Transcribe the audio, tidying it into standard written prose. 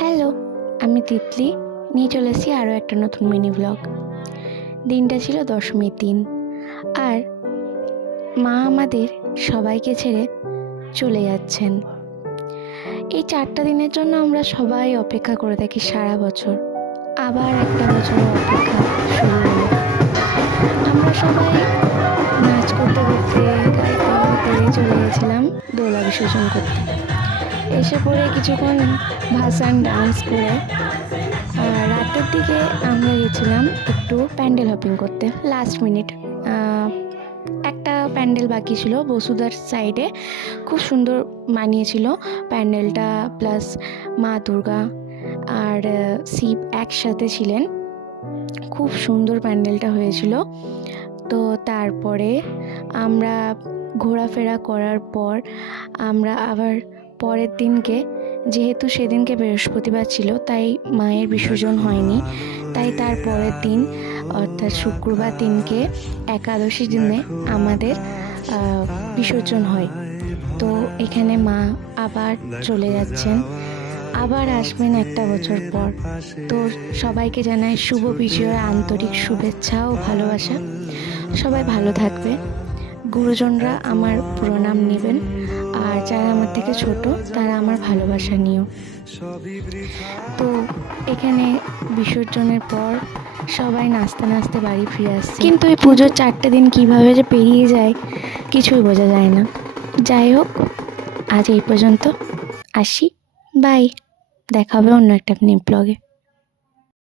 Hello, আমি তিতলি নিয়ে চলে এসেছি আরও একটা নতুন মিনি ব্লগ। দিনটা ছিল দশমীর দিন, আর মা আমাদের সবাইকে ছেড়ে চলে যাচ্ছেন। এই 4টা দিনের জন্য আমরা সবাই অপেক্ষা করে থাকি সারা বছর। আবার একটা বছরের অপেক্ষা শুরু হলো। আমরা সবাই নাচ করতে করতে গাইতে গাইতে চলে গেছিলাম দোলা বিসর্জন করতে। এসে পড়ে কিছুক্ষণ ভাসান ডান্স করে রাতের দিকে আমরা গেছিলাম একটু প্যান্ডেল হপিং করতে। লাস্ট মিনিট একটা প্যান্ডেল বাকি ছিল বসুধার সাইডে, খুব সুন্দর মানিয়েছিল প্যান্ডেলটা, প্লাস মা দুর্গা আর শিব একসাথে ছিলেন, খুব সুন্দর প্যান্ডেলটা হয়েছিল। তো তারপরে আমরা ঘোরাফেরা করার পর আমরা আবার পরের দিনকে, যেহেতু সেদিনকে বৃহস্পতিবার ছিল তাই মায়ের বিসর্জন হয়নি, তাই তার পরের দিন অর্থাৎ শুক্রবার দিনকে একাদশী দিনে আমাদের বিসর্জন হয়। তো এখানে মা আবার চলে যাচ্ছেন, আবার আসবেন একটা বছর পর। তো সবাইকে জানাই শুভ বিজয়ের আন্তরিক শুভেচ্ছা ও ভালোবাসা। সবাই ভালো থাকবে। গুরুজনরা আমার প্রণাম নেবেন, আর যারা আমার থেকে ছোট তারা আমার ভালোবাসা নিও। তো এখানে বিসর্জনের পর সবাই নাচতে নাচতে বাড়ি ফিরে আসছে, কিন্তু এই পুজোর 4টে দিন কীভাবে যে পেরিয়ে যায় কিছুই বোঝা যায় না। যাই হোক, আজ এই পর্যন্ত, আসি, বাই। দেখা হবে অন্য একটা ব্লগে।